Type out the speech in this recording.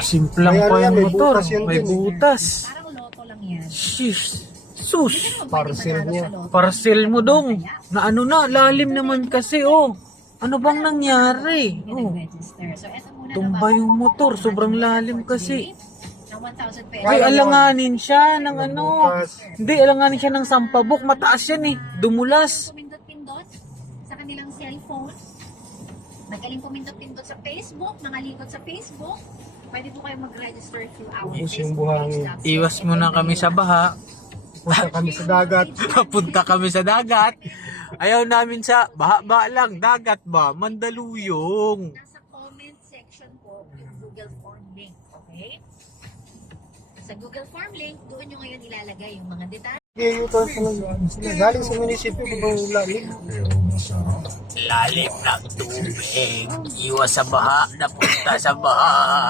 Simplang May pa ano yan, yung may motor. butas yan May dun eh. butas. Parang loto lang yan. Sheesh. Sus. Parcel niya. Parcel mo dong. Na ano na, lalim naman kasi oh. Ano bang nangyari? Oh. So, eto muna Tumba yung motor, sobrang lalim kasi. ng 1,000 pesos. Ay, alanganin siya ng ano. Butas. Hindi, alanganin siya ng sampabok. Mataas yan eh. Dumulas. Pumindot-pindot sa kanilang cellphone. Magaling pumindot-pindot sa Facebook, nangalikot sa Facebook. Pwede po kayo mag-register through our Ubus yung Facebook buhangin. page. Iwas muna kami sa baha. Punta kami sa dagat. Punta kami sa dagat. Ayaw namin sa baha lang. Dagat ba? Mandaluyong. Nasa comment section po yung Google Form link. Okay? Sa Google Form link, doon nyo ngayon ilalagay yung mga detalye. U-turn ko lang. Galing sa munisipyo, ibang lalim. Lalim ng tubig. Iwas sa baha. Napunta sa baha.